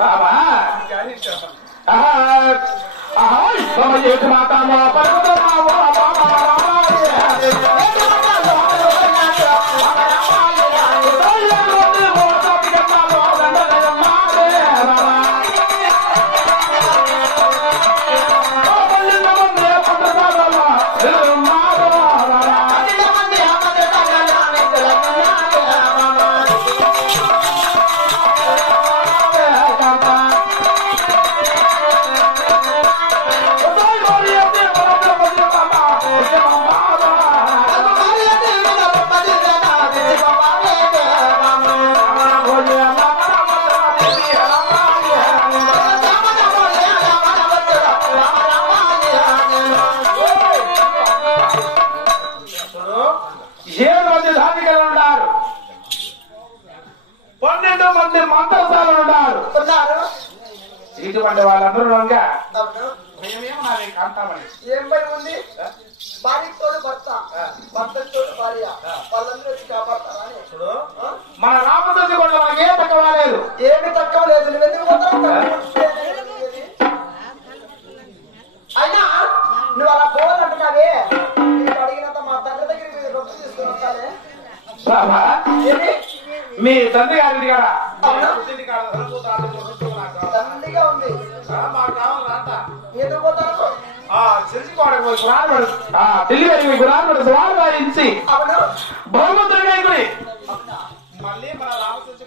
బాబా एक माता ఇటువంటి వాళ్ళందరూ ఏం భయం ఉంది భార్యతో భర్త భర్తతో భార్య వాళ్ళందరూ వచ్చి కాపాడతారా మన రామచంద్ర కూడా మనకి ఏం తక్కువ లేదు ఏమి తక్కువ లేదు నువ్వెందుకు అయినా నువ్వు అలా పోవాలంటున్నావే నీకు అడిగినంత మా తండ్రి దగ్గరికి రొట్టు తీసుకుని వస్తానే మీ తండ్రి గారి కదా తండ్రిగా ఉంది ఎందుకు పోతారు ఢిల్లీ గురాలు వాయించి బహుమతులుగా మళ్ళీ మన రామచంద్ర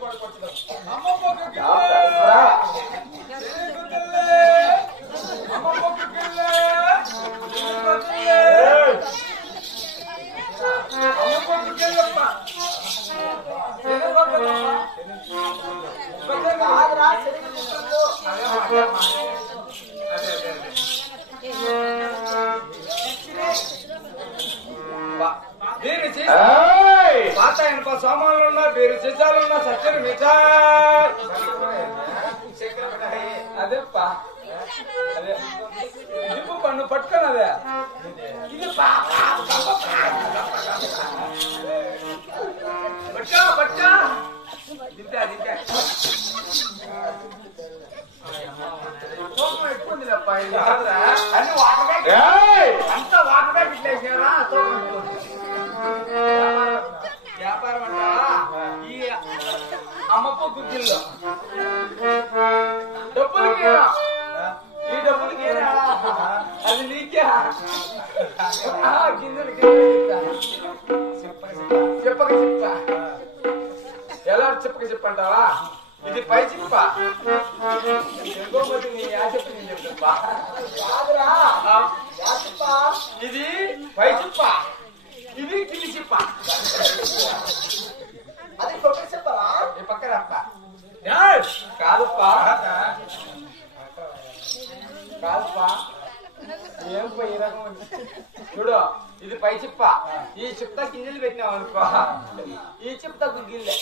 పాత ఇనుప సామాన్లు ఉన్నా పేరు చిచ్చాలు ఉన్నా చక్కెర మిఠాయి అదే అదే దిప్పు పన్ను పట్టుకొని అదే పట్టా పట్టా దింపా దింపా ఎక్కువ అన్ని వాటర్ అంతా వాటర్ బ్యాగ్ ఇట్లేసారా వ్యాపారం అంట ఈ అమ్మప్ప గుజ్జిల్లో డబ్బులకి ఈ డబ్బులకి అది నీకే గింజలు చెప్పక చెప్ప ఎలా చెప్పక చెప్పంటావా ఇది పై చిప్ప ఎంతోమంది నీ యా చెప్పి నేను చెప్తా ఇది పై చిప్ప ఇది కింది చిప్ప అది కొట్టి చెప్పరా ఈ పక్క రప్ప కాదుప్పా కాదుప్పా ఏం ఈ రకం చూడు ఇది పై చిప్ప ఈ చిప్త గింజలు పెట్టినావు అనుకో ఈ చిప్త గుగ్గిల్లే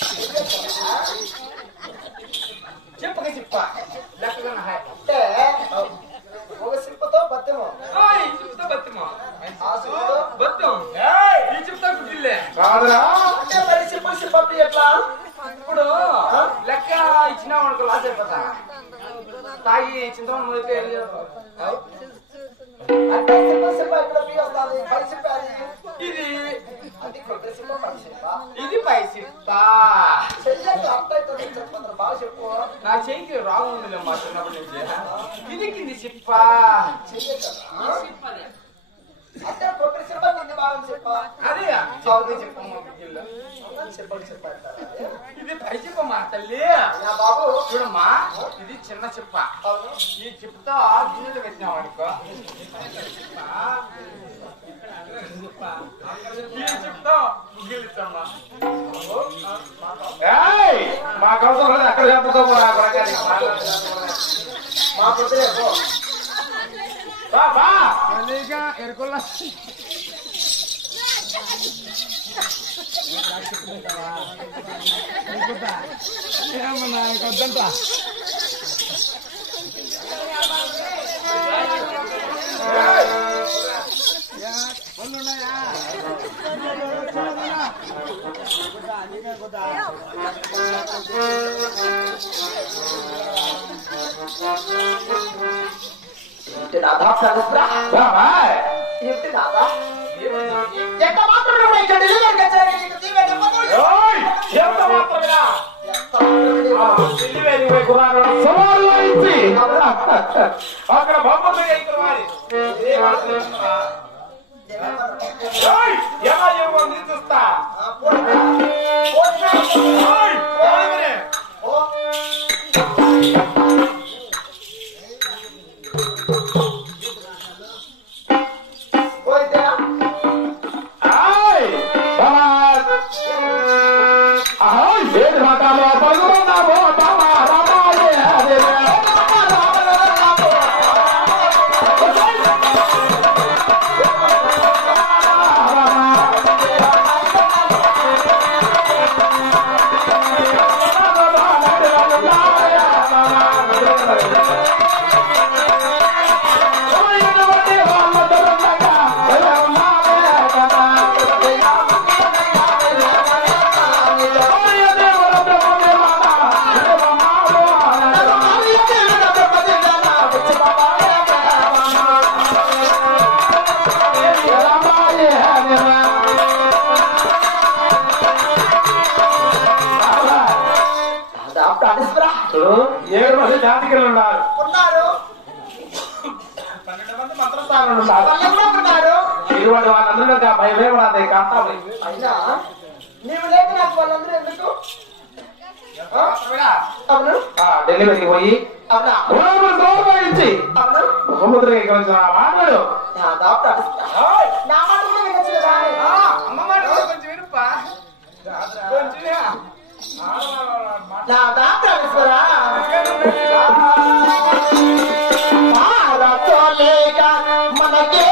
చిప్పక చిప్ప లెక్కగా అంటే ఒక సిప్పతో బత్తెమో ఈ చిప్త బత్తమో బత్తం ఈ చిప్త గుగ్గిల్లే అంటే మరి సిప్ప సిప్పి ఎట్లా ఇప్పుడు లెక్క ఇచ్చినావు అనుకో లాస్ అయిపోతా తాగి చింతమని మొదటి ఏం చేస్తావు అంటే సిప్ప సిప్ప ఇక్కడ పీ వస్తుంది పై సిప్ప ఇది అది కొట్టి సిప్ప పై సిప్ప ఇది పై సిప్ప చెల్లెకి అర్థం అవుతుంది చెప్పుకుంటారు బాగా చెప్పు నా చేయికి రాగు ఉందిలే మా చిన్నప్పటి నుంచి ఇది కింది సిప్ప అంటే కొట్టి సిప్ప కింది భాగం సిప్ప అదే చౌకి చెప్ప మా బిడ్డల్లో సిప్పకి సిప్ప అంటారు ఇది పై చెప్ప మా తల్లి నా బాబు చూడమ్మా ఇది చిన్న చిప్ప ఈ చిప్పతో గిన్నెలు పెట్టినాం అనుకో ఈ చిప్పతో గిన్నెలు ఇస్తామ్మా మాకు అవసరం లేదు అక్కడ చెప్పుకో మా పొద్దునే ఎరుకుల్లా ఏమన్నా వద్దంట ఏంటి నాదా ప్రాణేశ్వర ఏంటి నాదా ఎంత మాత్రమే ఇక్కడ డెలివరీ కచ్చారు నీకు దీవెన ఎంత మాత్రమేనా అక్కడ బొమ్మతో ఎదురువాలి ఎలా ఏమని చూస్తా ఏడు మంది జాతికలు ఉన్నారు 12 మంది మంత్రస్థానం ఉన్నారు 20 వాళ్ళందరూ భయమే ఉన్నది కాంతా అయినా నీవు లేక నాకు వాళ్ళందరూ ఎందుకు అవును డెలివరీకి పోయి అవునా గౌరవించి అవును బహుమతులకి మాట్లాడు నా మాట కూడా వినొచ్చు కదా అమ్మ మాట కొంచెం వినుపా నా ప్రాణేశ్వర మనకే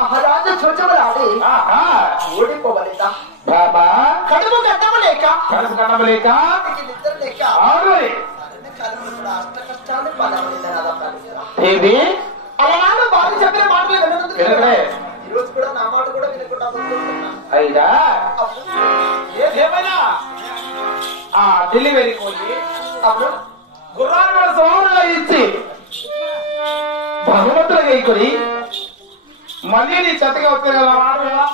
మహారాజు చూచబలాడి ఓడిపోవలేదా కడుపు కట్టమలేక నిద్ర లేక అష్ట కష్టాలు ఏది అలాగే బాగా చెప్పిన మాటలు వినకలే ఈ రోజు కూడా నా మాట కూడా వినకుండా వస్తున్నా అయినా ఏమైనా ఆ డెలివరీ పోయి అవును గుర్రాలు సోమరుగా ఇచ్చి భగవంతులుగా అయికొని మళ్ళీ నీ చెత్తగా వస్తే కదా ఆడవా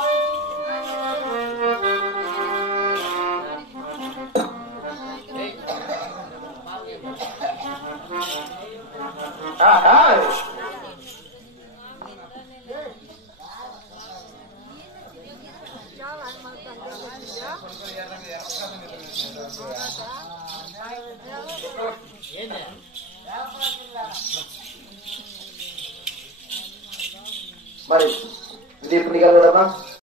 మరి ఇది ఇప్పుడు నీకు